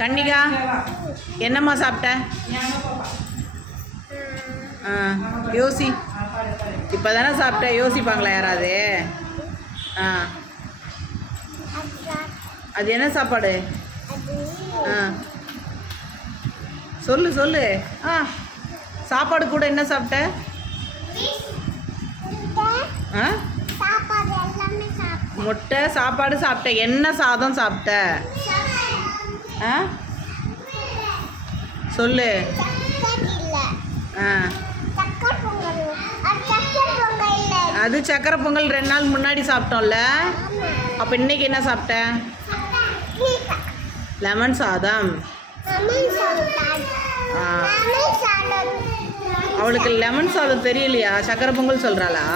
கன்னிகா என்னம்மா சாப்பிட்ட? யோசி. இப்போ தானே சாப்பிட்ட, யோசிப்பாங்களா யாராவது? அது என்ன சாப்பாடு? சொல்லு சொல்லு. சாப்பாடு கூட என்ன சாப்பிட்ட? முட்டை சாப்பாடு சாப்பிட்ட. என்ன சாதம் சாப்பிட்ட? சொல்லு. அது சக்கரை பொங்கல் 2 நாள் முன்னாடி சாப்பிட்டோம்ல. அப்போ இன்னைக்கு என்ன சாப்பிட்ட? லெமன் சாதம். அவளுக்கு லெமன் சாதம் தெரியலையா? சக்கரை பொங்கல் சொல்கிறாளா?